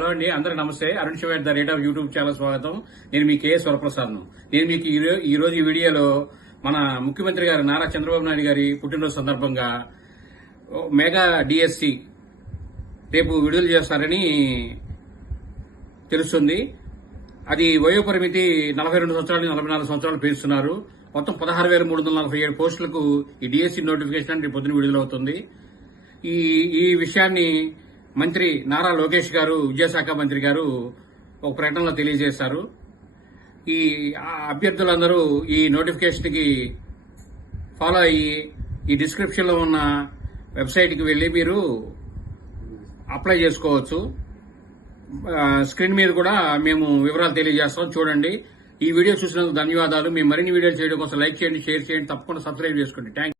Hello అండి, అందరికి నమస్తే. Arun Shiva the rate of YouTube channel స్వాగతం. నేను మీ కెఎస్ వరప్రసాద్ను. నేను మీకు ఈ రోజు ఈ వీడియోలో మన ముఖ్యమంత్రి గారు నారా చంద్రబాబు నాయుడు గారి పుట్టినరోజు సందర్భంగా మెగా డిఎస్సి రేపు విడుదల చేస్తారని తెలుస్తుంది. అది వయోపరిమితి 42 సంవత్సరాల నుంచి 44 సంవత్సరాలు పెంచుతున్నారు. మొత్తం 16,347 పోస్టులకు ఈ డిఎస్సి నోటిఫికేషన్ రేపు పొద్దున విడుదలవుతుంది. ఈ విషయాన్ని మంత్రి నారా లోకేష్ గారు, విద్యాశాఖ మంత్రి గారు ఒక ప్రకటనలో తెలియజేశారు. ఈ అభ్యర్థులందరూ ఈ నోటిఫికేషన్ కి ఫాలో అయ్యి ఈ డిస్క్రిప్షన్ లో ఉన్న వెబ్సైట్ కి వెళ్లి మీరు అప్లై చేసుకోవచ్చు. స్క్రీన్ మీద కూడా మేము వివరాలు తెలియజేస్తాం, చూడండి. ఈ వీడియో చూసినందుకు ధన్యవాదాలు. మేము మరిన్ని వీడియోలు చేయడం కోసం లైక్ చేయండి, షేర్ చేయండి, తప్పకుండా సబ్స్క్రైబ్ చేసుకోండి. థ్యాంక్